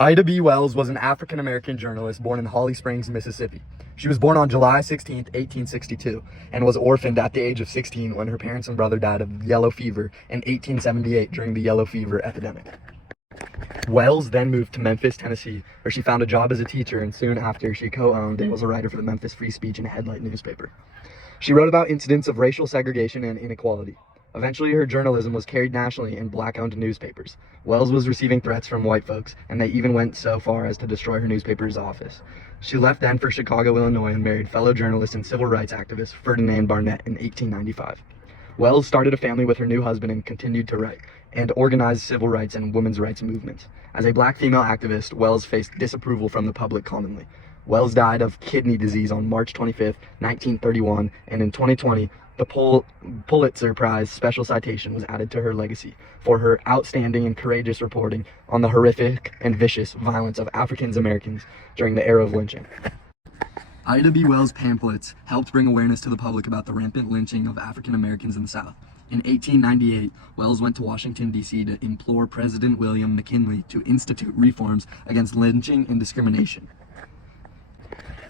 Ida B. Wells was an African-American journalist born in Holly Springs, Mississippi. She was born on July 16, 1862, and was orphaned at the age of 16 when her parents and brother died of yellow fever in 1878 during the yellow fever epidemic. Wells then moved to Memphis, Tennessee, where she found a job as a teacher, and soon after she co-owned and was a writer for the Memphis Free Speech and Headlight newspaper. She wrote about incidents of racial segregation and inequality. Eventually, her journalism was carried nationally in black-owned newspapers. Wells was receiving threats from white folks, and they even went so far as to destroy her newspaper's office. She left then for Chicago, Illinois, and married fellow journalist and civil rights activist Ferdinand Barnett in 1895. Wells started a family with her new husband and continued to write and organize civil rights and women's rights movements. As a black female activist, Wells faced disapproval from the public commonly. Wells died of kidney disease on March 25, 1931, and in 2020, the Pulitzer Prize special citation was added to her legacy for her outstanding and courageous reporting on the horrific and vicious violence of African Americans during the era of lynching. Ida B. Wells' pamphlets helped bring awareness to the public about the rampant lynching of African Americans in the South. In 1898, Wells went to Washington, D.C. to implore President William McKinley to institute reforms against lynching and discrimination.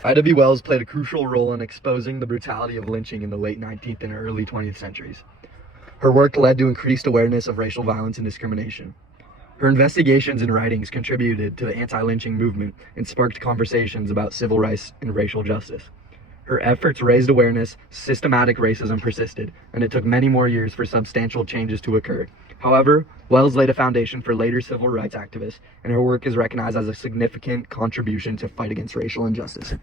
Ida B. Wells played a crucial role in exposing the brutality of lynching in the late 19th and early 20th centuries. Her work led to increased awareness of racial violence and discrimination. Her investigations and writings contributed to the anti-lynching movement and sparked conversations about civil rights and racial justice. Her efforts raised awareness, systematic racism persisted, and it took many more years for substantial changes to occur. However, Wells laid a foundation for later civil rights activists, and her work is recognized as a significant contribution to fight against racial injustice.